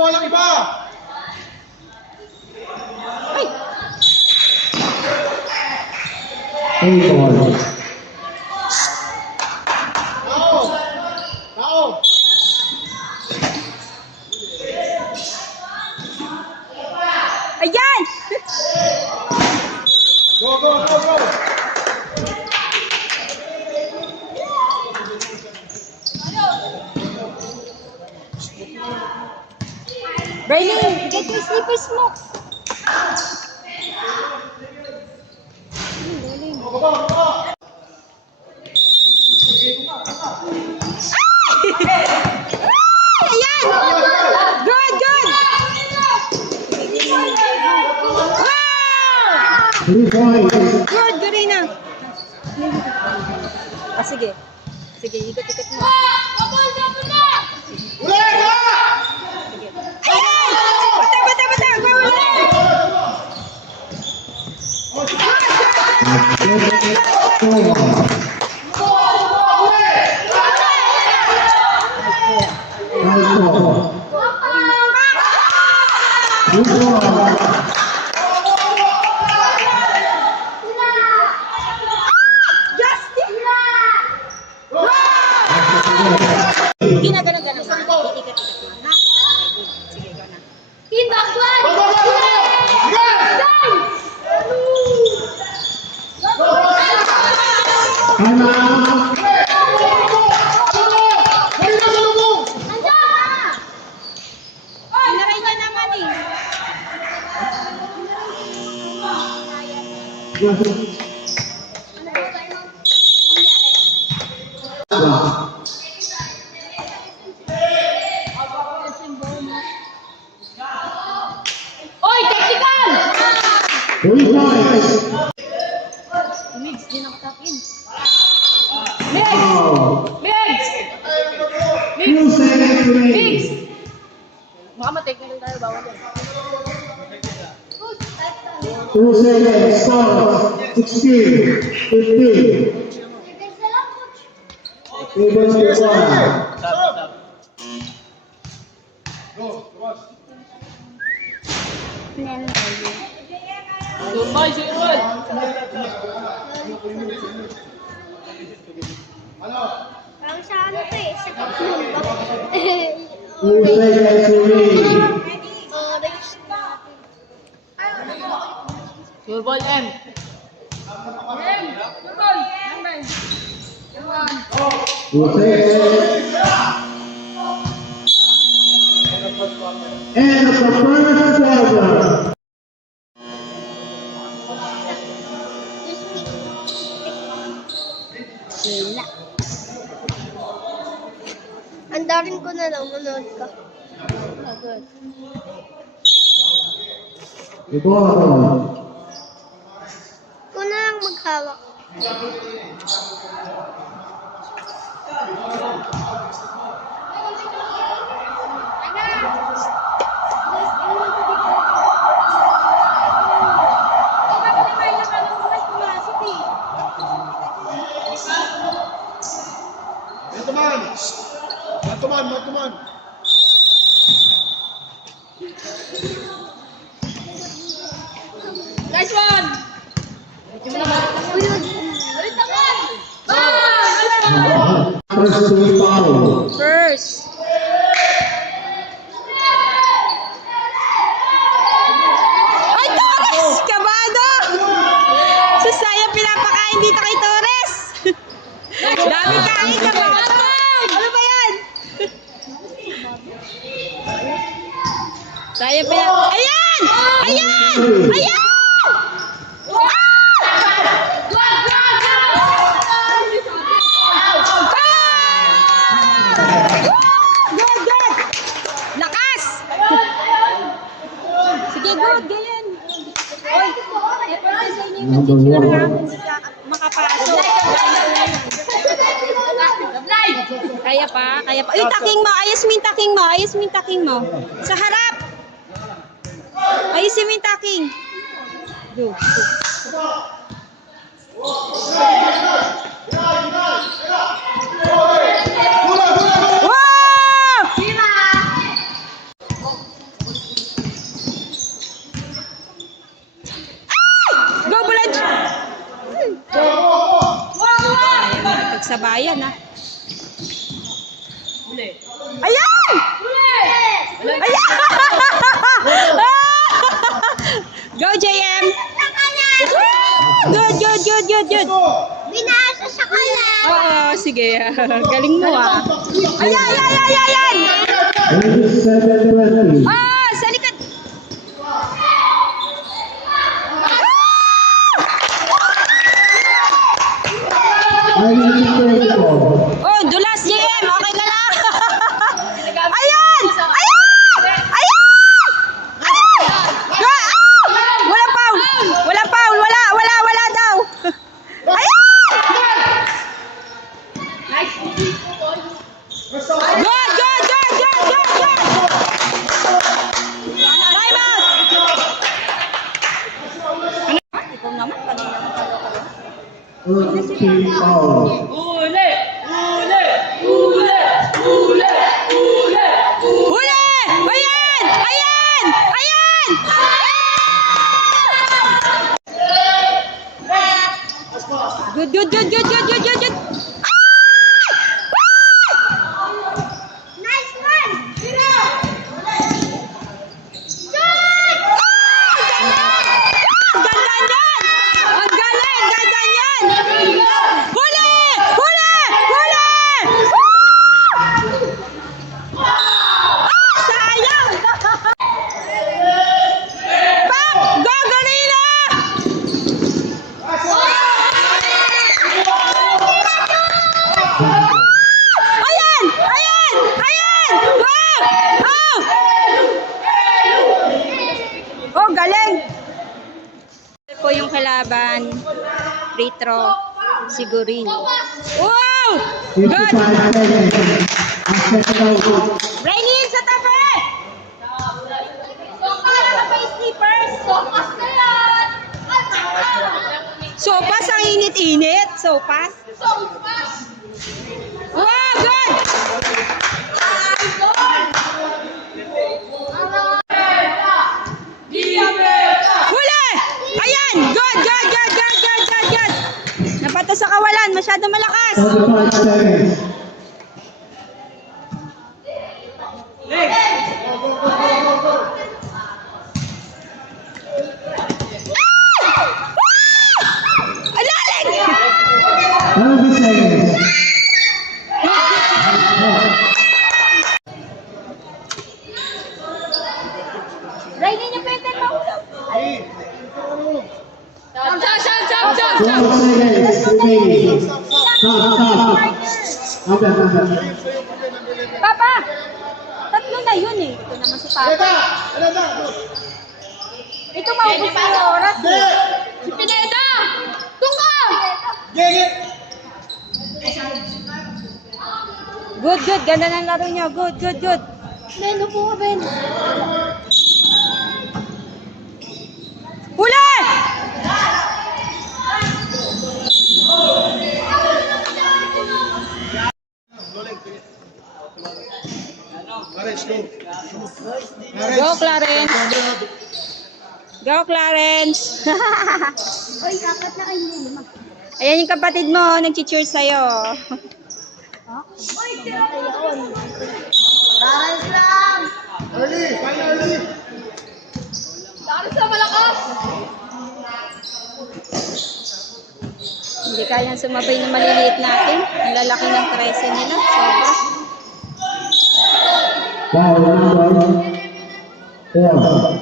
mo, walang iba. Ay! Hey, boy. Tao. Ayan! Go, go, go, go. Berlin, get your slippers mo. Go, go, go. Ayan! Good, good! Wow! Blue boys. Good, Garina. Ah, sige. Sige, ikot-ikot mo. Ulit, ba? Ayan! Bata, bata, bata! Go, Ginagano-gano ba? Iikat-ikat mo, ha? Okay, good. Sige, go na. Go, go, go, go. Pinaray ka naman eh. Oy, technical! Blue boys. Migs, di na tap in. Oh. Migs! 2 seconds remaining. Migs! Baka ma-technical tayo, bawal yan. 2 seconds. Start. 16. 15. Even to 1. Go, go. Good boy, sige good. Ano? Parang sa ano to eh, sa katlong 2 seconds remaining. race natin. Good boy, M. Good boy, M. 2 seconds. End of the first quarter. Wala. Andarin ko na lang, manood ka. Oh, good. Ito. Ikaw na lang maghawak. Mantuman. Mantuman, mantuman. Nice one! Uyod. Ulit naman! Ah! First two foul. First. Ay, Torres! Kabado! Susaya pinapakain dito kay Torres! Dami kain, kabado! Ano ba yan? Saya pinapakain. Ayan! Ayan! Ayan! Good, good! Lakas! Sige, good, ganyan. Oy, effort sa inyo yung Number teacher one. namin makapasok. Kaya pa, kaya pa. Uy, taking mo, ayos mo yung taking mo, ayos mo yung taking mo. Sa harap! Ayusin mo yung taking. Go, go. Wow! sabayan ha. Ayan! Ayan! Go, JM! Good, good, good, good, good. Binasa sa kalan. Oo, sige. Galing mo ah. Ayan, ayan, ayan, ayan! Ladies 720. Ah, sa likod! Ladies 24. Oh, dulas, JM! Okay na lang! Ayan! Ayan! Ayan! Ayan! Go! Ah! Wala foul! Wala foul! Wala daw! Ayan! Good, good, good, good, good, good! Time out! Ano? Ikaw naman, kanina naman kalo-kalo. Team foul. Huli! Ayan! Ayan! Ayan! Good, good, good, good, good, good, good, good. Nice one. Ganda niyan! Ang galing! Ganda niyan! Huli! Huli! Huli! Sayang! Pap! Go, Gorilla! Ayan! Ayan! Ayan! Oh! Oh! Oh, galing! Ito po yung kalaban. Free throw. Sigurin. Wow! 55 Good! seconds. Acceptable. Rainy sa tabi! Sopas ang init-init. Sopas. Wow! Good! Huli! Ayan! Good! Good! Good! Good! Good! Good! Good! Napato sa kawalan. Masyado malakas. 45 seconds. Alalig! 30 seconds. Rainy niyo pwede mahulog. Jump, jump, jump, jump, 12 seconds remaining. Stop. Papa! Tatlo na yun eh. Ito naman si Papa. Ito maubos na yung oras eh. Si Pineda! Tunga! Good, good. Ganda ng laro niya. Good, good, good. Meno po, Ben. Huli! Clarence, go. Go, Clarence. Go, Clarence. Oy, dapat na kayo lima. Ayan yung kapatid mo. Nag-cheer sa'yo. Oy, tira ko yun. Laras lang. Early, kaya early. Laras lang, malakas. Hindi kayang sumabay ng maliliit natin. Ang lalaki ng 13 nila. Sobra. Foul number 4. Foul.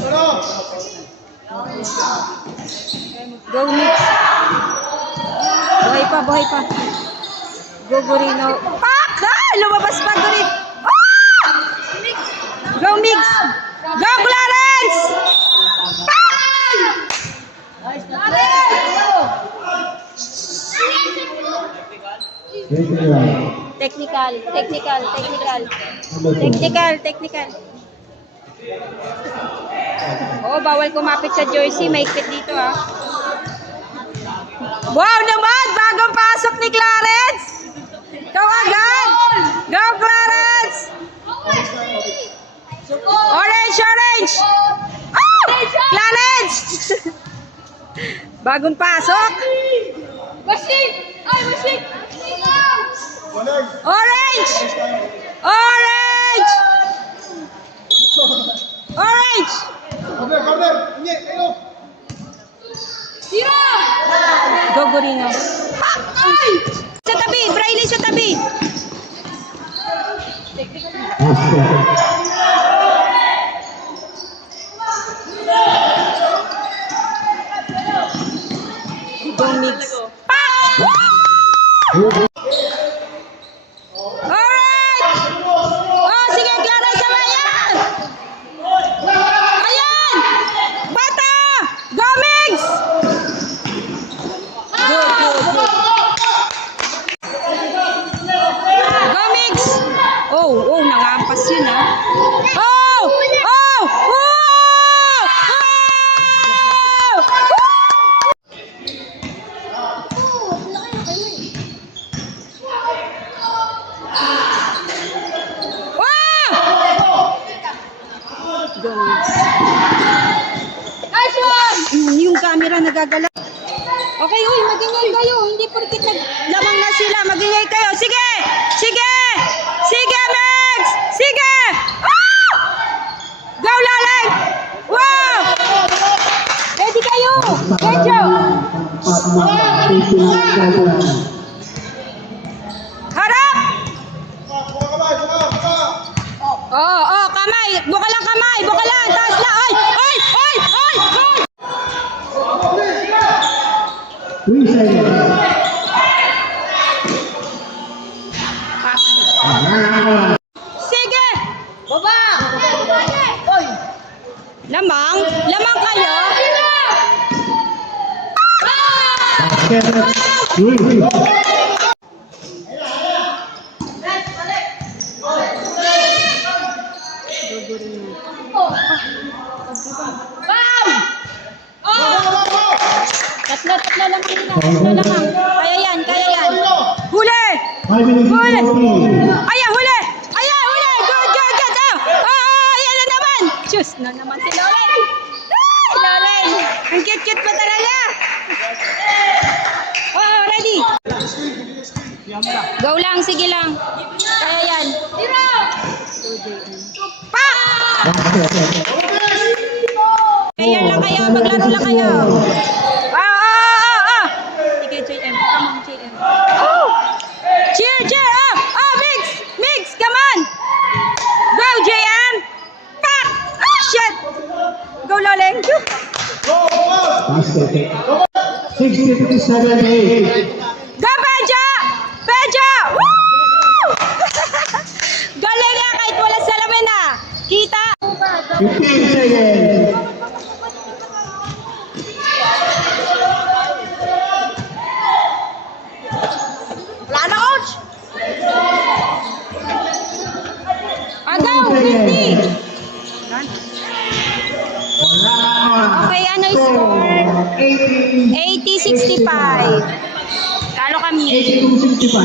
Ano? Go, Mix. Buhay pa, buhay pa. Go, Gorino. Pak! Ah! Lumabas pa, Gorino. Ah! Go, Mix. Go, Clarence! Pak! Technical, technical, technical. Technical. Oo, bawal kumapit sa jersey. Maikpit dito, ah. Wow naman! Bagong pasok ni Clarence! Ikaw agad! Go, Clarence! Orange! Ah! Clarence! Bagong pasok. Orange! Orange! Orange! Corner. Hindi, kayo. Gogorino. Sa tabi, Braille sa tabi. Basket. Domix. Alright! Oh, sige, Clarence, sama yan! Ayan! Bata! Domix! Good, good, good. Domix! Oh, nangampas yun, ah. Oh! Oh! Oh! Yung camera nagagala. Okay, uy, magingay kayo. Hindi porkit lamang na sila. Magingay kayo. Sige! Sige! Sige, Max! Sige! Ah! Go, Lalang! Wow! Ready kayo! Medyo! Harap! Oh, kamay. Buka lang kamay. Buka lang. Taas lang. Ay! Ay! Ay! Ay! Ay! 3 seconds. Sige! Baba! Oy! Lamang? Lamang kayo? Tatlo lang kanina. Tatlo lang. Kaya yan. Huli! Huli! Ayan, huli! Ayan, huli! Good, good, good! Ayan na naman! Diyos na naman si Loren! Ay, Loren! Ang cute-cute pa talaga! Oh, ready! Go lang, sige lang. Kaya yan. Pa! Kaya lang kayo, maglaro lang kayo. Sige, JM. Come on, JM. Oh! Cheer! Mix! Come on! Go, JM! Pak! Ah, shit! Go, Loleng! Basket. 60-57-8. Go, Peja! Woo! Galing nga kahit wala salamin na. Kita? 15 seconds. Wala na, coach! Agaw, 50! Okay, ano yung score? 80. 80-65. Talo kami. 82-65.